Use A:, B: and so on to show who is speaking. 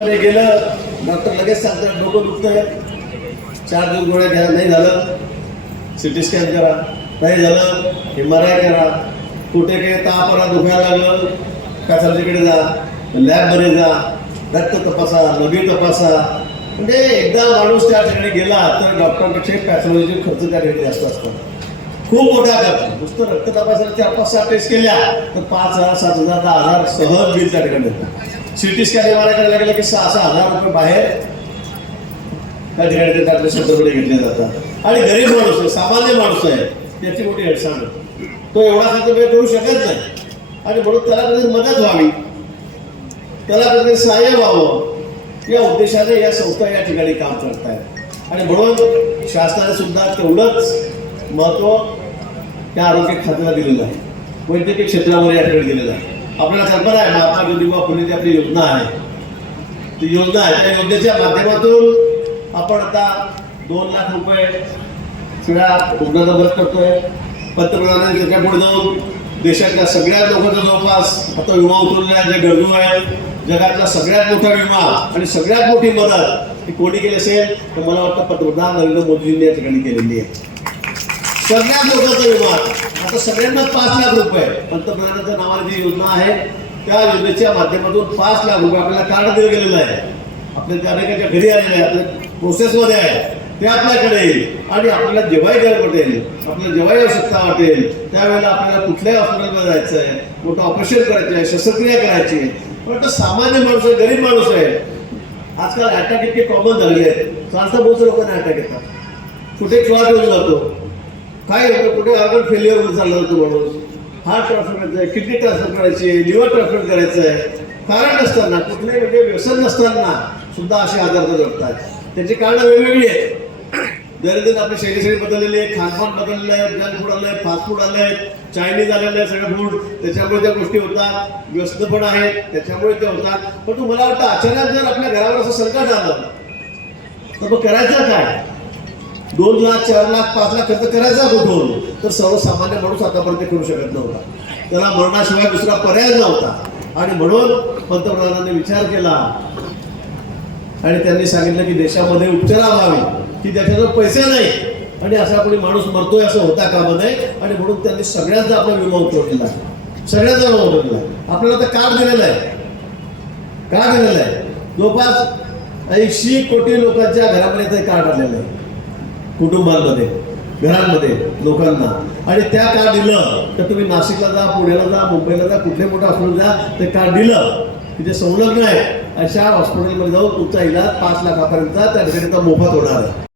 A: गेलं डॉक्टर लगेच सांगतात डोकं दुखतंय. चार दिवस गोळ्या घ्या नाही झालं. सिटी स्कॅन करा. नाही झालं एम आर आय करा. कुठे काही ताप दुखायला लागलं का जा. लॅबमध्ये जा. रक्त तपासा लगे तपासा. म्हणजे एकदा माणूस त्या ठिकाणी गेला तर डॉक्टरपेक्षा पॅथॉलॉजी खर्च त्या ठिकाणी जास्त असतो खूप मोठा खर्च. नुसतं रक्त तपासायला चार पाच सहा टेस्ट केल्या तर पाच हजार सात हजार दहा हजार सहज बिल त्या ठिकाणी देतात C T scan M R I करायला गेलं की सहा सहा हजार रुपये बाहेर त्या ठिकाणी ते आपल्या शब्दाकडे घेतले जातात. आणि गरीब माणूस आहे सामान्य माणूस आहे त्याची मोठी अडचण तो एवढा खर्च वेळ करू शकत नाही. आणि म्हणून त्याला कधी मदत व्हावी त्याला कधी सहाय्य व्हावं या उद्देशाने या संस्था या ठिकाणी काम करत आहेत आणि म्हणून शासनाने सुद्धा तेवढंच महत्त्व त्या आरोग्य खात्याला दिलेलं आहे. वैद्यकीय क्षेत्रामध्ये या ठिकाणी दिलेलं आहे. आपल्याला कल्पना आहे महात्मा ज्योतिबा फुलेची आपली योजना आहे. ती योजना आहे. त्या योजनेच्या माध्यमातून आपण आता दोन लाख रुपये सगळ्या रुग्णांना मदत करतोय. पंतप्रधानांनी त्याच्या पुढे जाऊन देशातल्या सगळ्या लोकांचा जवळपास आता विमा उतरलेला आहे, जे गरजू आहे. जगातला सगळ्यात मोठा विमा आणि सगळ्यात मोठी मदत ही कोणी केली असेल? तर मला वाटतं पंतप्रधान नरेंद्र मोदींनी या ठिकाणी केलेली आहे. सगळ्या लोकांचा विमा आता सगळ्यांना पाच लाख रुपये. पंतप्रधानाच्या नावाने जी योजना आहे त्या योजनेच्या माध्यमातून पाच लाख रुपये आपल्याला कार्ड दिलं गेलेलं आहे. आपल्या त्या अनेकांच्या घरी आलेलं आहे आपल्या प्रोसेसमध्ये आहे. ते आपल्याकडे येईल. आणि आपल्याला जेव्हाही गरज पडेल आपल्याला जेव्हाही आवश्यकता वाटेल त्यावेळेला आपल्याला कुठल्याही हॉस्पिटलमध्ये जायचं आहे मोठं ऑपरेशन करायचं आहे शस्त्रक्रिया करायची आहे. पण तो सामान्य माणूस आहे गरीब माणूस आहे. आजकाल अटॅक इतके कॉमन झालेले आहेत. चालता बोलतो लोकांना अटॅक येतात. कुठे क्लॉट येऊन जातो. काय होतं कुठे ऑर्गन फेल्युअर चाललं होतं माणूस हार्ट ट्रान्सफर करायचं आहे किडनी ट्रान्सफर करायची आहे लिव्हर ट्रान्सफर करायचं आहे. कारण नसताना कुठल्याही म्हणजे व्यसन नसताना सुद्धा असे आजार जगतात त्याची कारणं वेगवेगळी आहेत. दैनंदिन आपले शैलीशैली बदललेली आहे खानपान बदललेलं आहे जंक फूड आलंय फास्ट फूड आलंय चायनीज आलेलं आहे सगळं फूड त्याच्यामुळे त्या गोष्टी होतात. व्यस्त पण आहेत त्याच्यामुळे ते होतात. पण मला वाटतं अचानक जर आपल्या घरावर असं संकट आलं तर मग करायचं काय? दोन लाख चार लाख पाच लाख खर्च करायचा कुठून तर सर्वसामान्य माणूस आतापर्यंत करू शकत नव्हता. त्याला मरणाशिवाय दुसरा पर्याय नव्हता. आणि म्हणून पंतप्रधानांनी विचार केला. आणि त्यांनी सांगितलं की देशामध्ये उपचारा व्हावे की त्याच्याजवळ पैसे नाही. आणि असा कोणी माणूस मरतोय असं होता कामा नये आणि म्हणून त्यांनी सगळ्यांचा आपला विमा उतरवलेला आहे सगळ्यांचा विमा उतरलेला आहे आपल्याला तर कार्ड दिलेलं आहे. कार्ड दिलेलं आहे. जवळपास ऐंशी कोटी लोकांच्या घरामध्ये कार्ड आलेलं आहे. कुटुंबांमध्ये घरांमध्ये लोकांना. आणि त्या कार्ड दिलं तर तुम्ही नाशिकला जा पुण्याला जा मुंबईला जा कुठले मोठं हॉस्पिटल जा ते कार्ड दिलं की जे संलग्न आहे अशा हॉस्पिटलमध्ये जाऊन तुमचा इलाज पाच लाखापर्यंत त्या ठिकाणी मोफत होणार आहे.